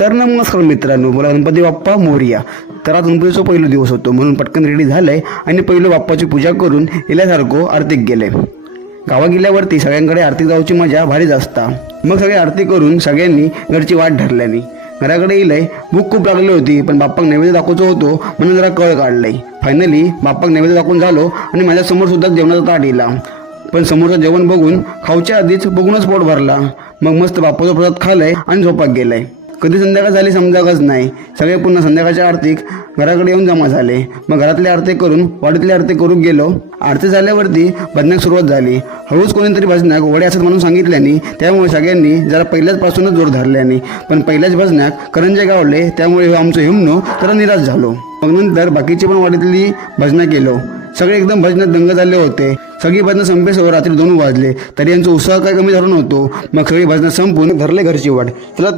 तर नमस्कार मित्रांनो, बोला गणपती बाप्पा मोरया. तर आज गणपतीचा पहिला दिवस होतो म्हणून पटकन रेडी झालंय आणि पहिलं बाप्पाची पूजा करून इल्यासारखं आरतीक गेले. गावा गेल्यावरती सगळ्यांकडे आरती जाऊची मजा भारीच असता. मग सगळे आरती करून सगळ्यांनी घरची वाट धरल्यानी घराकडे येईलय. भूक खूप लागली होती पण बाप्पाक नैवेद्य दाखवायचं होतो म्हणून जरा कळ काढलंय. फायनली बाप्पाक नैवेद्य दाखवून झालो आणि माझ्या समोर सुद्धा जेवणाचा ताट येला. पण समोरचं जेवण बघून खाऊच्या आधीच बघूनच पोट भरला. मग मस्त बाप्पाचा प्रसाद खाल्लाय आणि झोपाक गेलाय. कधी संध्याकाळ झाली समजाकच नाही. सगळे पुन्हा संध्याकाळच्या आरतीक घराकडे येऊन जमा झाले. मग घरातली आरती करून वाडीतली आरती करून गेलो. आरती झाल्यावरती भजनाक सुरुवात झाली. हळूच कोणीतरी भजनाक वडे असत म्हणून सांगितल्याने त्यामुळे सगळ्यांनी जरा पहिल्याचपासूनच जोर धरल्याने. पण पहिल्याच भजनाक करंजे गावले त्यामुळे आमचं हिमनो जरा निराश झालो. मग नंतर बाकीची पण वाडीतली भजना केलो. सगळे एकदम भजनात दंग झाले होते. सगळी भजनं संपेसवर रात्री 2 वाजले तरी यांचा उत्साह काय कमी झाला नव्हतो. मग सगळी भजनं संपून धरले घरची वाट. चला